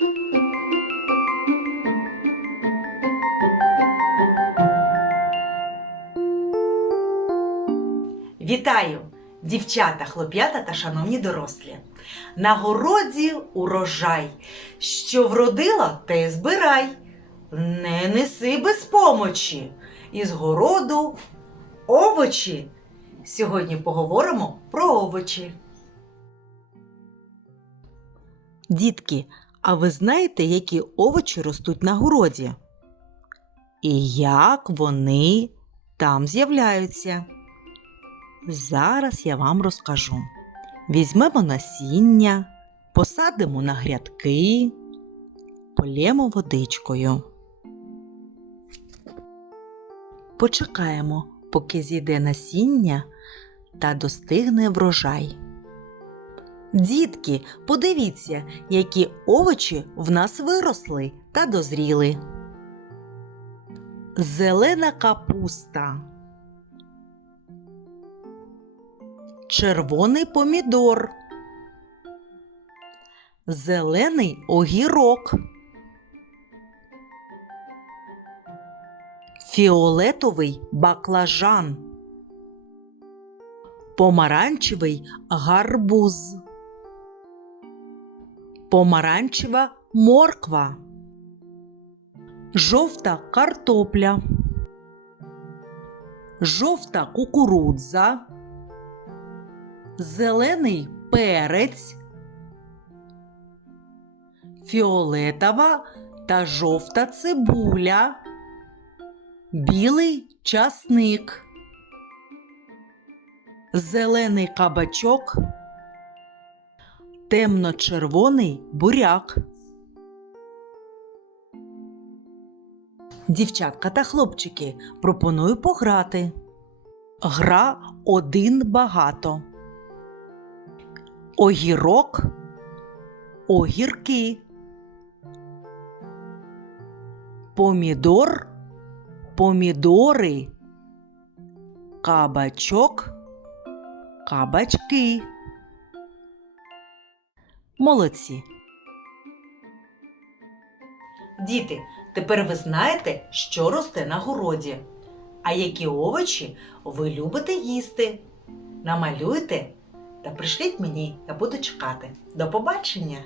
Вітаю, дівчата, хлоп'ята та шановні дорослі. На городі урожай. Що вродила, те збирай. Не неси без помочі. Із городу овочі. Сьогодні поговоримо про овочі. Дітки, а ви знаєте, які овочі ростуть на городі? І як вони там з'являються? Зараз я вам розкажу. Візьмемо насіння, посадимо на грядки, полємо водичкою. Почекаємо, поки зійде насіння та достигне врожай. Дітки, подивіться, які овочі в нас виросли та дозріли. Зелена капуста. червоний помідор, зелений огірок, фіолетовий баклажан, помаранчевий гарбуз, помаранчева морква, жовта картопля, жовта кукурудза. Зелений перець, фіолетова та жовта цибуля, білий часник, зелений кабачок, темно-червоний буряк. Дівчатка та хлопчики, пропоную пограти. Гра один багато огірок, огірки, помідор, помідори, кабачок, кабачки. Молодці. Діти, тепер ви знаєте, що росте на городі. А які овочі ви любите їсти? Намалюйте та пришліть мені, я буду чекати. До побачення!